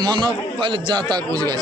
मन पहले जाता कुछ गए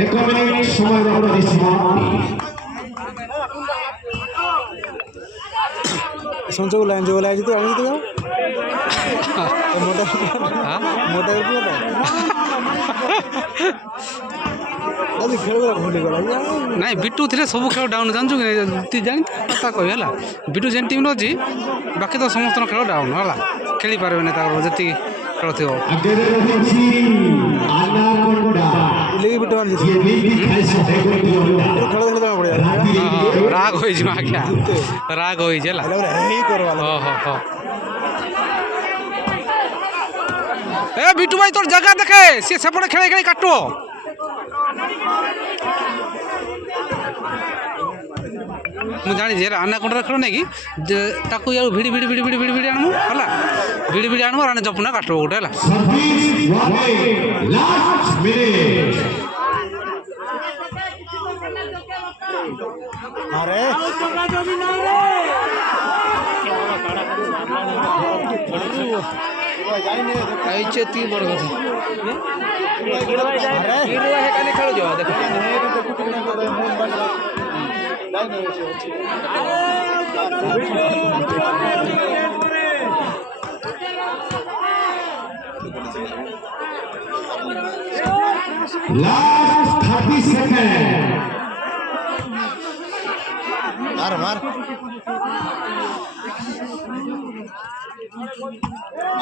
एक मिनट समय संचो लाइन जो लाइन तो आनी तो मोटा मोटा खेल नाई बिटू थे सब खेल डाउन जानचु कि जानी कथा कह बिटू जेन टीम अच्छी बाकी तो समस्त खेल डाउन है खेली पारे जी खेल थी राग हो आज्ञा राग हो बिटू भाई तोर जगह देखे सी सेपटे खेले खेली काटो मुझे जानी आनाकोंडा खेल नहीं कि भिड़ी भिड़ी भिड़ी भिड़ी भिड़ी भिड़ी आणमु है भिड़ी भिड़ी आणमु आने जपुना काटो गोटे है ती बड़ कथा खेल जो देख Last 30 seconds. मार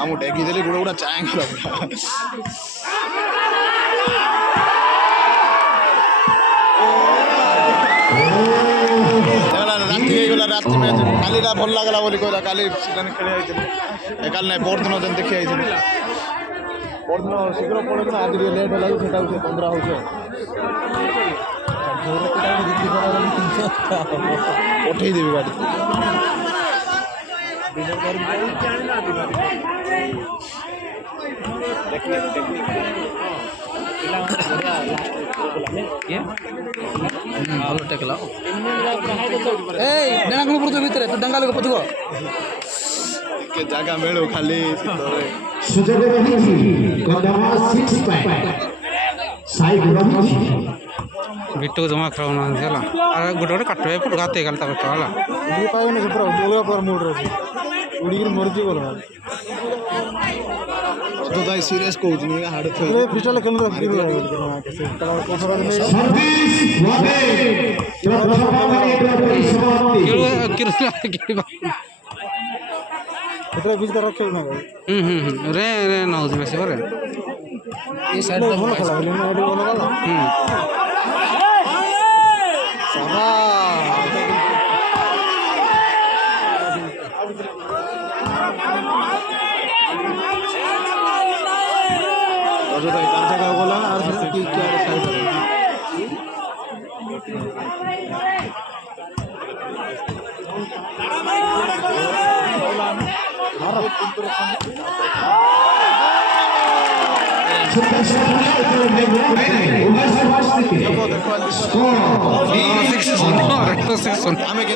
आमु डेगी देली गुड़ा गुड़ा चाहेंगे राति में काली भल लगला बोली कहला काली खेली काली ना परदिन जेन देखी आई परदिन शीघ्र पड़े आज लेट है 15 हो पठे देवी गाड़ी भल टेकला भितर तो डंगा लोग पथुको जगह मिलू खाली बिट्टू जमा खेलना गोटे गोटे काटे पट गाते गल पेट उड़ी मरजी बोल तो दाई सीरियस कहूँ हाड़ फिटल खेल बीच तरफ खेल रे रे न हो बेस रे ये साइड भल खेला जगह गला आमे के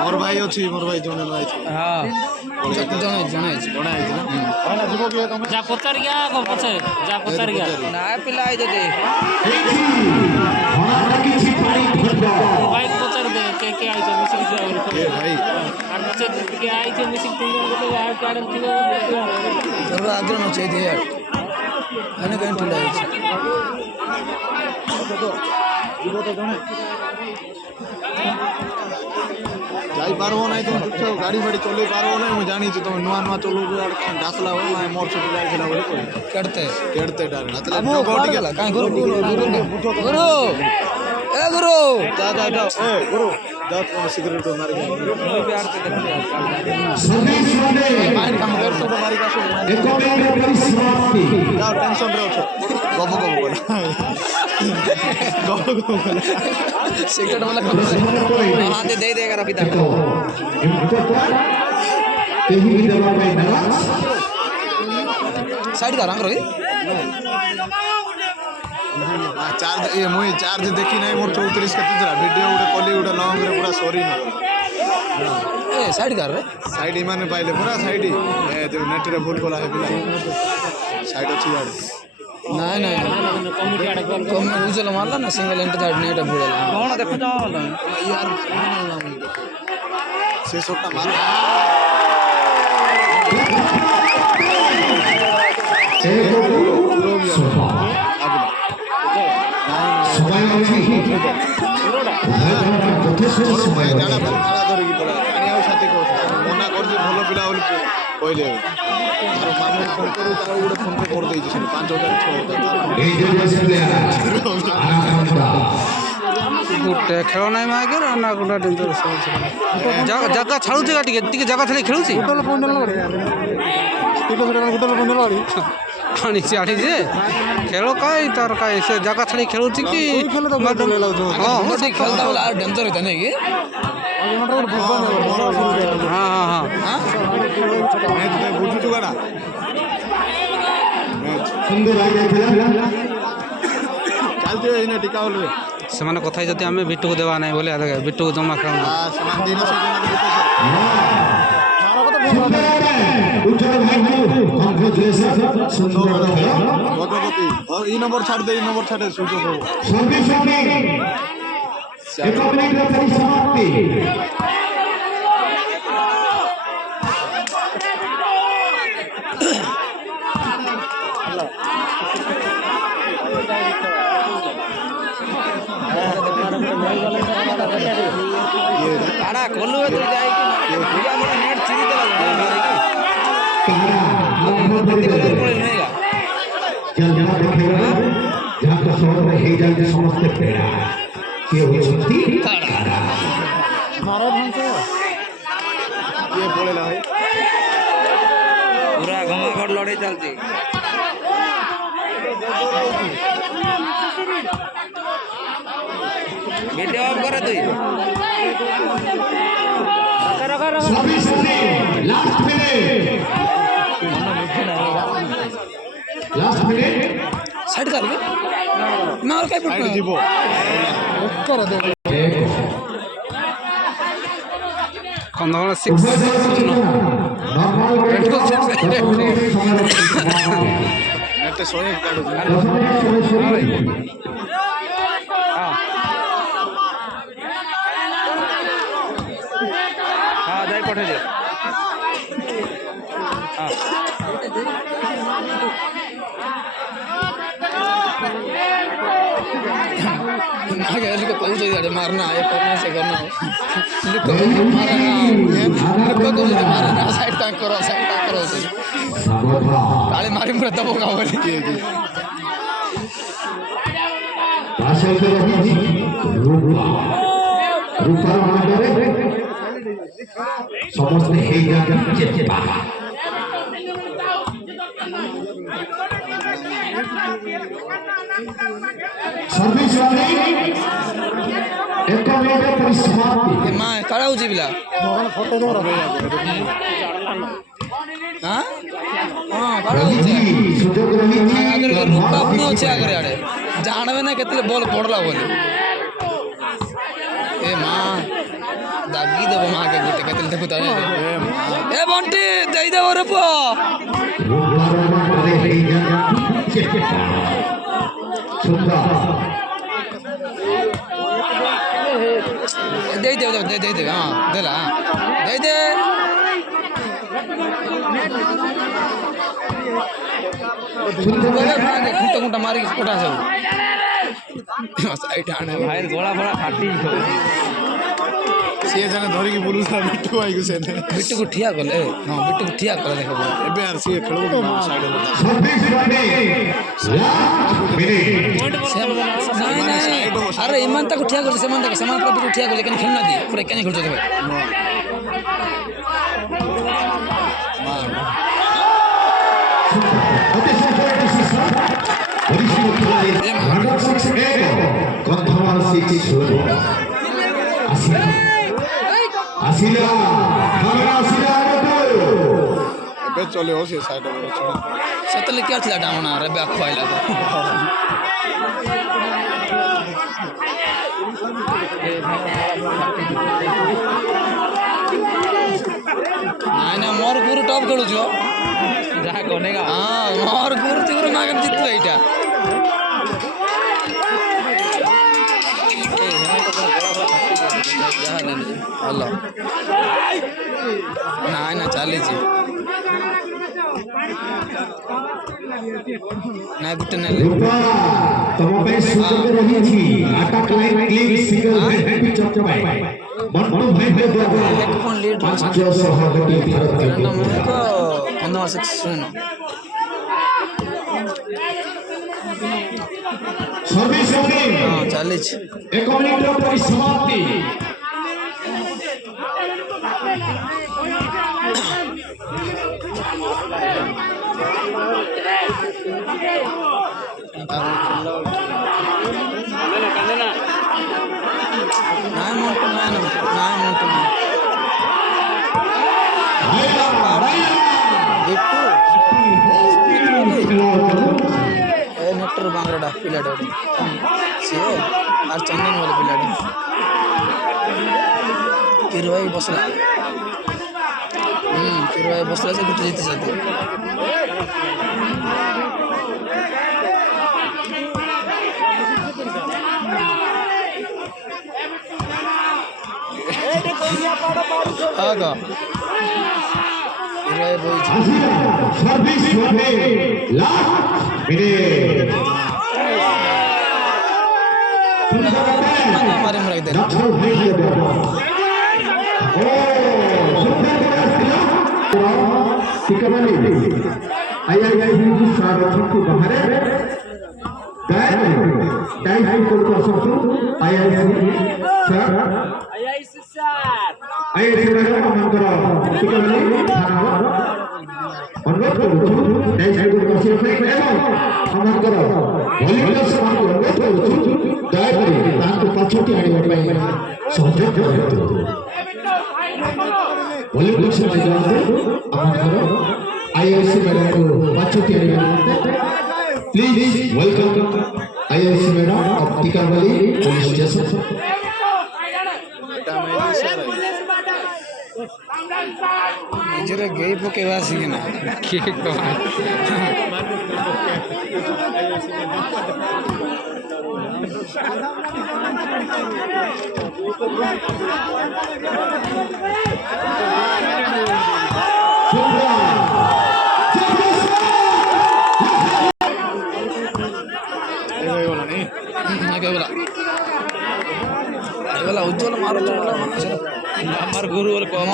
मोर भाई अच्छी मोर भाई जने भाई हां जने जने जने जा पचार गया को पचार जा पचार गया ना पिला आई दे भाई पचार दे के आई जो मिसिंग जो भाई और पचार के आई जो मिसिंग 3 दिन को आ काडन थी जरूर आग्रह न चाहिए यार ଏନେ କାହିଁ ଠିଆ ହେଇଛି ଯାଇପାରିବ ନାହିଁ ତୁମେ ଦେଖ ଗାଡ଼ି ଫାଡ଼ି ଚଲେଇ ପାରିବ ନାହିଁ ମୁଁ ଜାଣିଛି ତୁମେ ନୂଆ ନୂଆ ଚଲଉଛ ଆଡ଼େ କାହିଁ ଡାସଲା ବେଳେ ନାଇଁ ମୋର ଛୁଟି ଯାଇଥିଲା ବୋଲି କହିଲି କେଡ଼ତେ କେଡ଼ତେ ଡାକ ଟିକେ କାହିଁ ଗୁରୁ ଗୁରୁ ଏ ଗୁରୁ ଯା ଯା ଯା ଏ ଗୁରୁ ଯା ତୁମେ ସିଗାରେଟ୍ ମାରିକି सर्विस वाले ମାଇଣ୍ଡ କାମ କରୁଛ ମାରିକି ଆସ एक मिनट परिसमाप्ति ଯାଅ ଟେନସନ୍ରେ ଅଛ ଗପ ଗପ କଲା ଗପ ଗପ କଲା सिगरेट वाला हाँ दे देगा रफीदा देखो कहीं भी दबा पाए ना साइड का रंग रही ଚାର୍ଜ ଏ ମୁଇଁ ଚାର୍ଜ ଦେଖି ନାହିଁ ମୋର 34 କେତେ ଥିଲା ଭିଡ଼ିଓ ଗୋଟେ କଲି ଗୋଟେ ଲଙ୍ଗରେ ପୁରା ସରି ए साइड कर रे ସାଇଡ୍ ଇମାନେ ପାଇଲେ ପୁରା ସାଇଡ୍ ଏ ଯୋଉ ନେଟ୍ରେ ଭୁଲ କଲା ହେଇଥିଲା ସାଇଡ୍ ଅଛି ଇଆଡ଼େ नहीं नहीं कम उजल मारला ना सिंगल एंटर थर्ड नेट बुड़ला कौन देखो जाओ यार ସେ ସୋଟା ମାର समय ଅଛି समय ଜାଣା ଧରିକି ପଳା ଜାଣି ଆଉ ସାଥି କହୁଛି ମନା କରୁଛି ଭଲ ପିଲା ବୋଲି କହିଲେ ତାର ମାମୁଁ ଫୋନ କରୁ ତାର ଗୋଟେ ଫୋନ ପେ କରିଦେଇଛି ସେ 5,000 6,000 এই যে প্লেয়ার আনাকোন্ডা ଗୋଟେ ଖେଳ ନାହିଁ ମା ଆଗରେ ଆନାକୋଣ୍ଡା ଡେଞ୍ଜର ଜାଗା ଛାଡ଼ୁଛି ଟିକେ ଟିକେ ଜାଗା ଛାଡ଼ି ଖେଳୁଛି ଆଣିଛି ଆଣିଛି ଖେଳ କାଇଁ ତାର କାଇଁ ସେ ଜାଗା ଛାଡ଼ି ଖେଳୁଛି କି ହଁ हम से खेलता वाला और डेंजर होता नहीं कि ହଁ ହଁ हां ବୁଝୁଛୁ ଗାଡ଼ା সুন্দর আগে খেলা ଚାଲିଛି ଏଇନେ ଟିକା ହଲରେ ସେମାନେ କଥା ହେଇଛନ୍ତି ଆମେ ବିଟୁକୁ ଦେବା ନାହିଁ ବୋଲି ବିଟୁକୁ ଜମା ଖେଳୁନା ସେମାନେ ଦିନ ସେ উজ্জ্বল ভাইকু কংগ্রেচুলেশন সুন্দর খেলা ভদ্রপতি এই নম্বর ছাড় দে এই নম্বর ছাড়ে সুযোগ হবো सर्विस वाले एक मिनट परिसमाप्ति आड़ा खोलू है तू जाए कि पूरा मेरा नेट चिरी देला जल जहाँ देखेगा जहाँ तो शहर में हे जाते समझते पेड़ा ये हो सकती ये बोलेला है पूरा घमाघट लड़ाई चलती वीडियो ऑफ करे तू सर्विस वाले लास्ट मिनट साइड कर बे मैं और काय साइड जीवो कर दे କନ୍ଧମାଳ 6 ନେଟେ 100 କାଢୁ हां जाई पठे दे हां आगे लिखो कहू दे यार मारना है करना से करना लिखो मारना लिखो कहू दे मारना साइड टैंक करो काले मारी मुरे दबो का बोली के समस्त हे जाते सर्विस वाले एक मिनट परिसमाप्ति मां काळा होची बिला हां हां काळा होची सुजोग रही आगे रूपा पुणे होची आगे आडे जानवे ना केतले बॉल पडला बोली ए मां दागी देबो मां के गुटे केतले देखुता ए बंटी देई देबो रे पो दे हां देला दे ଘୁଣ୍ଟ ଘୁଣ୍ଟ ମାରିକି କୋଟା ସବୁ ସାଇଟ୍ ଆଣେ ଭାଇ ଗୋଳା ଫଳା ଫାଟି ସିଏ ଜଣେ ଧରିକି ବୁଲୁଥିଲା ବିଟୁ ଭାଇକୁ ସେ ବିଟୁକୁ ଠିଆ କଲେ ହଁ ବିଟୁକୁ ଠିଆ କଲେ ଦେଖ ଏବେ ଆର ସିଏ ଖେଳୁ ସାଇଡ୍ ନାଇଁ ନାଇଁ ଆରେ ଏମାନେ ତାକୁ ଠିଆ କଲେ ସେମାନେ ଦେଖ ସେମାନେ ପୁରା ବିଟୁକୁ ଠିଆ କଲେ କେন ଖେଳୁନାହାନ୍ତି ପୁରା କେନ ଖେଳୁଛନ୍ତି ଭାଇ ଏବେ ଚଳିବ ସିଏ ସାଇଡ୍ ଅଛି ସେତେବେଳେ କିଏ ଥିଲା ଡାମଣା ରେ ବ୍ୟାକ୍ ଖୁଆଇଲା ନାଇଁ ନାଇଁ ମୋର ଗୁରୁ ଟପ୍ ଖେଳୁଛ ଯାହା କନେଗା ହଁ ମୋର ଗୁରୁ ତୁଗୁରୁ ମାଗେ ଜିତୁ ଏଇଟା ଭଲ ନାଇଁ ନା ଚାଲିଛି ନାଇଁ ଗୋଟେ ନେଲେ ତମ ପାଇଁ ସୁଯୋଗ ରହିଛି attack line click single head chuck ପାଇଁ ମନ ଭାଇ ଦ୍ୱାରା 1 ପଏଣ୍ଟ ଲିଡ୍ 500 ଗୋଟି ଭାରତ ରଣ୍ଡମ ଏକ 15-6 ସର୍ଭିସ ଓପନିଂ ହଁ ଚାଲିଛି 1 ମିନିଟର ପରିସମାପ୍ତି ନାଇଁ ମଣ୍ଟୁ ନାଇଁ ମଣ୍ଟୁ ଏ ନେଟର ବାଙ୍ଗରାଟା ପିଲାଟା ସିଏ ଆର୍ ଚନ୍ଦନ ବୋଲେ ପିଲାଟା କିରୁ ଭାଇ ବସିଲା କିରୁ ଭାଇ ବସିଲା ସେ ଗୋଟେ ଜିତିଛନ୍ତି ହଁ କ କିରୁ ଭାଇ ବଇଛି ସର୍ଭିସ ଓପନିଂ ଲାଷ୍ଟ ମିନିଟ୍ ମାରି ମରାଇ ଦେଲେ অনুরোধ করুছু দয়াকরি ତାଙ୍କୁ ପଛକୁ ଆଣିବା ପାଇଁ ସହଯୋଗ କରନ୍ତୁ ଭଲିବଲ ଖେଳାଳି ଯାଆନ୍ତୁ ଆମର ଆଇଆଇସି ମ୍ୟାଡାମକୁ ପଛକୁ ଆଣିବା please welcome IIC madam of Tikabali police station ନିଜର ଗେଇ ପକେଇବା ଆସିକିନା କିଏ ହେଇଗଲା ଉଜ୍ଜଳ ମାରୁଛ আমার গুরু বলে কম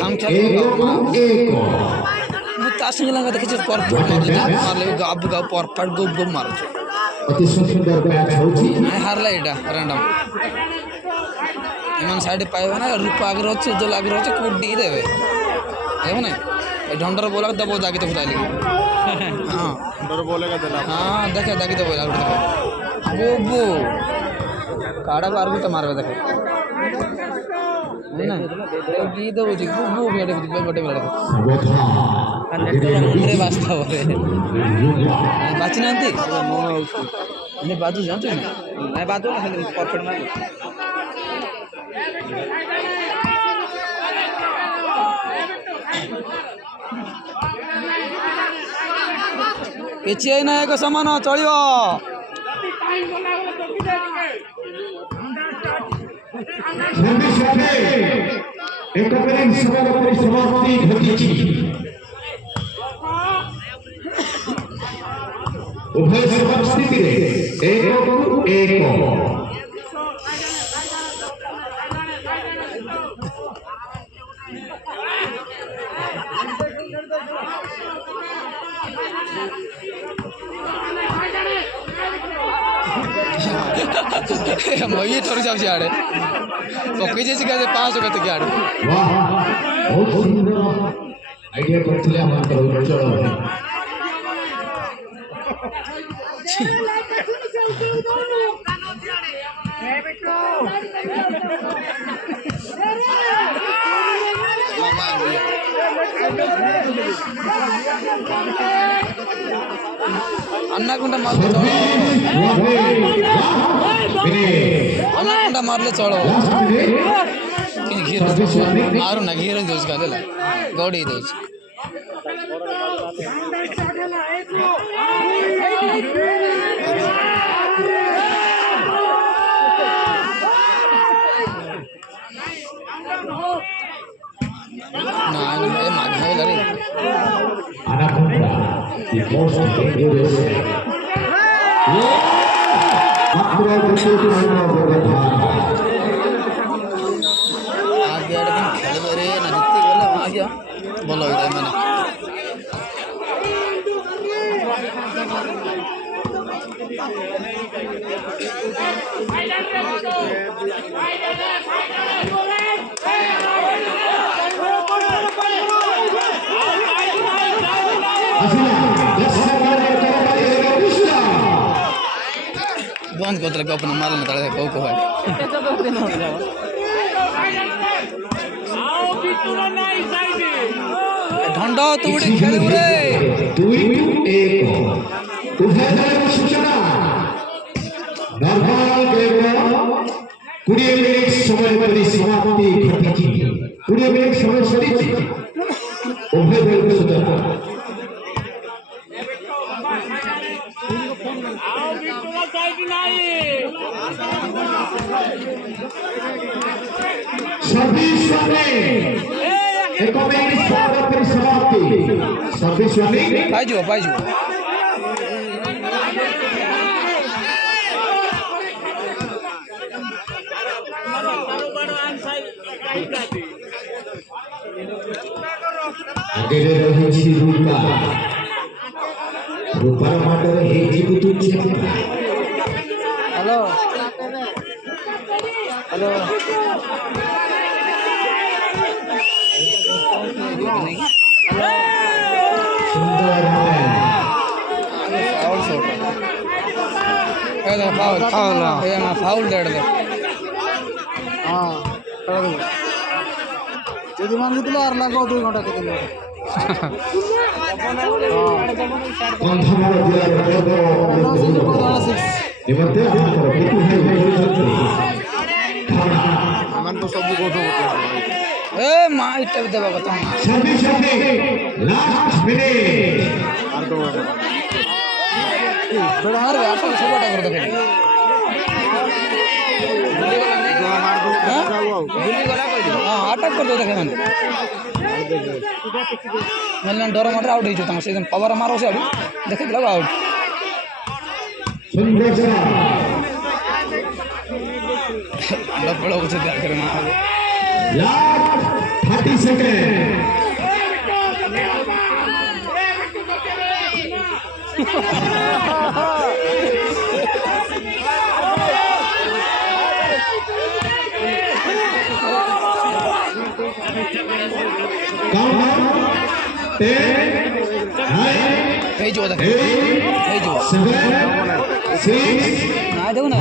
খাম খেলা ମୁଁ ତା ସାଙ୍ଗେ ଲାଗା ଦେଖିଛି ପରଫେକ୍ଟ ମାରଲେ ଗାବ ଗାବ ପରଫେକ୍ଟ ଗୁବ ଗୁବ ମାରୁଛୁ ଅତି ସୁନ୍ଦର ମ୍ୟାଚ୍ ହେଉଛି ନାଇଁ ହାରଲା ଏଇଟା ରାଣ୍ଡମ୍ ଏମାନେ ସାଇଡ୍ ପାଇବେ ନା ରୂପ ଆଗରେ ଅଛି ଉଜ୍ଜଳ ଆଗରେ ଅଛି କୁଡ଼ିକି ଦେବେ ଦେଖ ନା ଏ ଢଣ୍ଡର ବୋଲା ଦବ ଜାଗି ଦେବ ଚାଲି ହଁ डर बोलेगा देला ହଁ ଦେଖେ ଜାଗି ଦେବ ଆଗରେ ଦେଖ ବୋ କାଡ଼ାକୁ ଆର ଗୋଟେ ମାରବେ ଦେଖ ନା ଗୀ ଦେଉଛି ବୋ ବେଡ଼େ ଗୋଟେ ବେଡ଼େ ମୁଣ୍ଡରେ ବାସ୍ତା ବୋଲେ ବାଛି ନାହାନ୍ତି ମାନେ ବାଜୁ ଜାଣିଛୁ ନା ବାଜୁ ନା ଖାଲି ପରଫେକ୍ଟ ମାରୁ କିଛି ନା ଏକ ସମାନ ଚଳିବ ଏକ ମିନିଟ୍ ସମୟ ପରିସମାପ୍ତି ଘଟିଛି ଉଭୟ ସମାନ ସ୍ଥିତିରେ 1-1। ये थोड़ी जाऊँ आड़े पकई जैसे क्या 500 कते के आड़े वाह बहुत सुंदर आइडिया करथिले हमर उज्जवल भाई अन्ना गुंडा मारले चलो घीर मारू ना घीर दोज का गौड़ी those Anaconda, the most dangerous. After the shooting of the आगे आड़े दिन खेल बरे ना जितने गला आ गया बोलो इधर मैंने बंद को तरह अपना माल में तड़े को है ढंडा तुड़ी खेल रे 2-1 उभय दल सूचना नर्मदा देव 20 मिनिट समय परि समाप्ति घटिछि 20 मिनिट समय सरिछि उभय दल सूचना सर्विस एक मिनट समय परि समाप्ति सर्विस पाइजो आगे रही रूपा रूपार माटर हे जीवित हेलो हेलो सुंदर फाउल डेढ़ दे हाँ যদি মাঙ্গিছিল আর লাগাও 2 ঘন্টা থেকে कंधमाल जिला निमंते आपको कितु है আমার তো সব কোটো করতে হবে ए मां इट्टा देबा কথা सर्विस लास्ट मिनट আর তো बड़ा मार आटा सबटा कर दे गुल्ली गला कह दे हां अटक कर दो देखे मैंने डर मार आउट हो जाता से पावर मारो से अभी देखे लगा आउट सुंदर सा लपड़ा उसे क्या करे मार लास्ट 30 सेकंड भेजो ना दो ना